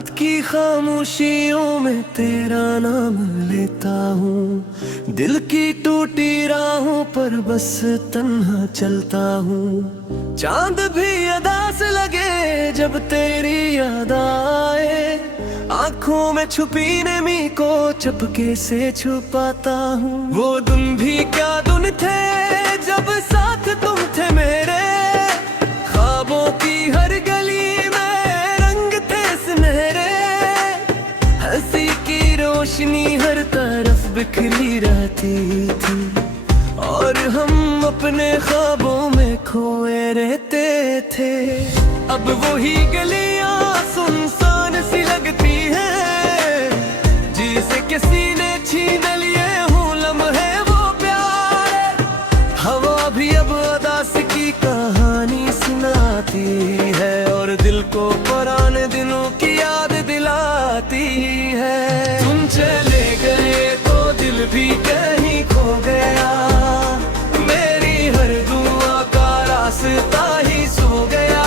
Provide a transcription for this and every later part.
रात की खामोशियों में तेरा नाम लेता हूँ। दिल की टूटी राहों पर बस तन्हा चलता हूँ। चांद भी अदास लगे जब तेरी याद आए, आंखों में छुपी नमी को चपके से छुपाता हूँ। वो दिन भी क्या दिन थे जब साथ तुम थे मेरे, ख्वाबों की हर गली रोशनी हर तरफ बिखरी रहती थी, और हम अपने ख्वाबों में खोए रहते थे। अब वही गलियां सुनसान सी लगती हैं, जिसे किसी ने छीन लिए हूँ लम्हे वो प्यार। हवा भी अब अदास की कहानी सुनाती है, और दिल को पुराने दिनों की याद दिलाती है। चले गए तो दिल भी कहीं खो गया, मेरी हर दुआ का रास्ता ही सो गया।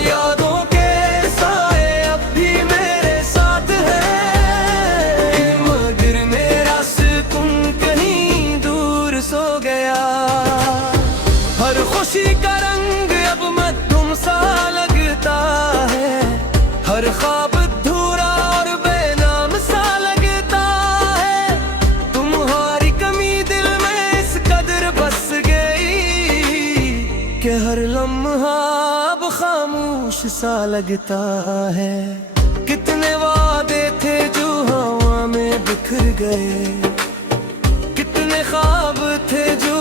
यादों के साए अब भी मेरे साथ हैं, मगर मेरा सुकून कहीं दूर सो गया। हर खुशी का रंग अब मध्यम सा लगता है, हर ख्वाब के हर लम्हा अब खामोश सा लगता है। कितने वादे थे जो हवा में बिखर गए, कितने ख्वाब थे जो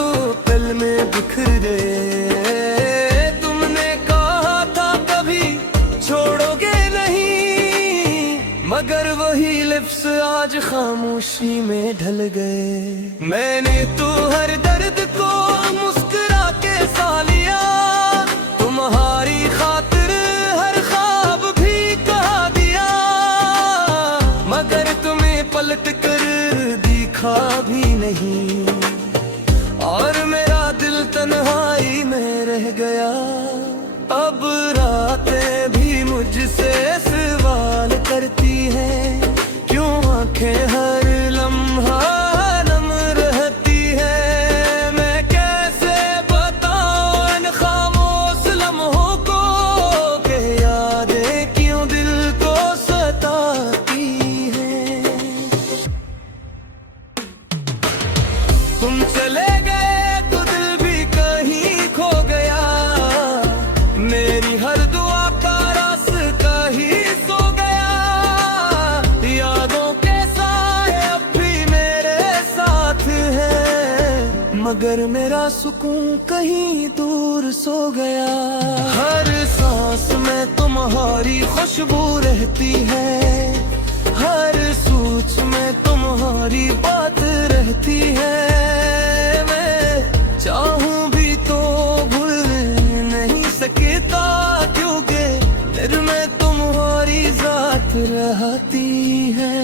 पल में बिखर गए। तुमने कहा था कभी छोड़ोगे नहीं, मगर वही लिप्स आज खामोशी में ढल गए। मैंने तो हर दर्द को मुस्कुरा के सा लिया, तुम्हारी खातिर हर ख्वाब भी कहा दिया, मगर तुम्हें पलट कर दिखा भी नहीं, और मेरा दिल तन्हाई में रह गया। अब रातें भी मुझसे सवाल करती हैं, क्यों आंखें हर लम्हा नम रहती है। मैं कैसे बताऊं इन खामोश लम्हों को, कि यादें क्यों दिल को सताती हैं। तुम चले गए तो दिल भी कहीं खो गया, मेरी हर दुआ का रास्ता ही सो गया। यादों के साए अब भी मेरे साथ हैं, मगर मेरा सुकून कहीं दूर सो गया। हर सांस में तुम्हारी खुशबू रहती है, हर सोच में तुम्हारी बात रहती है। मैं चाहूं भी तो भूल नहीं सकता, क्योंकि दिल में तुम्हारी जात रहती है।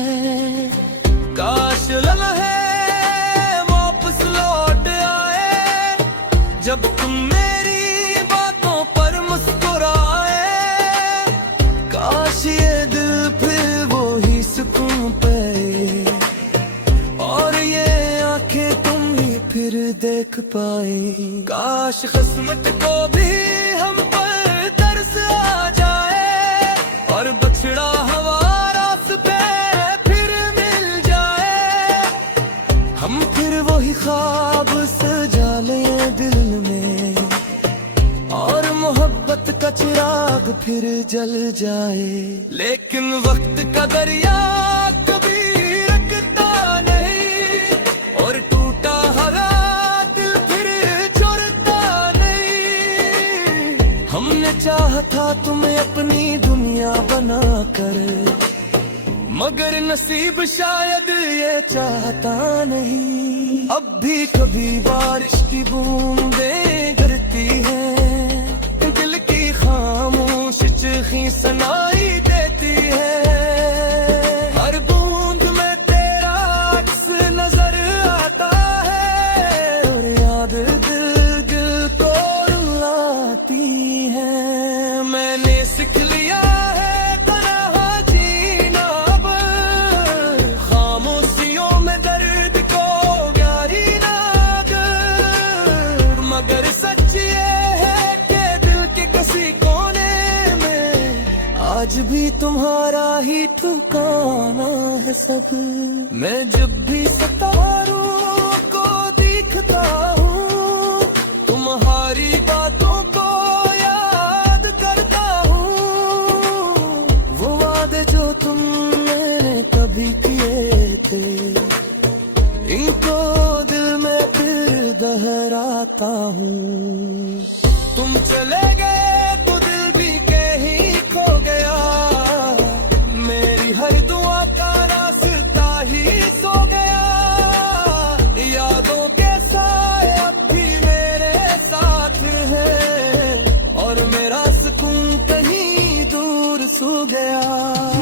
काश लम्हे वापस लौट आए, जब तुम मेरी बातों पर मुस्कुराए। काश ये दिल फिर वो ही सुकून पाए, और ये आंखें तुम्हें फिर देख पाए। काश किस्मत को भी हम पर तरस आ जाए, और बछड़ा हवा रास्ते फिर मिल जाए। हम फिर वही ख्वाब सजा लें दिल में, और मोहब्बत का चिराग फिर जल जाए। लेकिन वक्त का दरिया कभी रुकता नहीं, और टूटा हवा दिल फिर जुड़ता नहीं। हमने चाहा था तुम्हें अपनी दुनिया बना कर, मगर नसीब शायद ये चाहता नहीं। अब भी कभी बारिश की बूंदें गिरती हैं, दिल की खामोश चिखी सुनाई देती है। हर बूंद में तेरा अक्स नजर आता है, और याद दिल दिल को रुलाती है। मैंने सीख लिया है तन्हा तुम्हारा ही ठिकाना है सब। मैं जब भी सितारों को देखता हूँ, तुम्हारी बातों को याद करता हूँ। वो वादे जो तुमने कभी किए थे, इनको दिल में फिर दोहराता हूँ। तुम चले गए तो दिल भी कहीं खो गया, मेरी हर दुआ का रास्ता ही सो गया। यादों के साए अब भी मेरे साथ हैं, और मेरा सुकून कहीं दूर सो गया।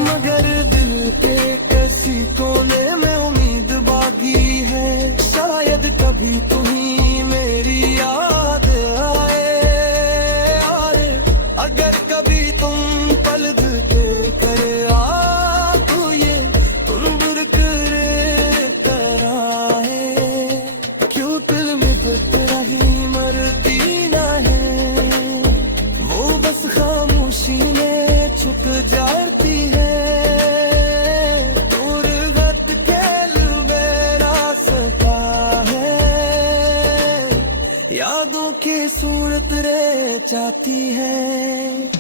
मगर दिल के किसी कोने में उम्मीद बाकी है, शायद कभी तुम्ही मेरी याद आए। अगर कभी तुम पलट के करे आ, तो ये तुम करे तरह है। क्यों दिल में तेरा ही मरती ना है, वो बस खामोशी में छुप जाती है। दूर गत खेल मेरा सका है, यादों की सूरत रह जाती है।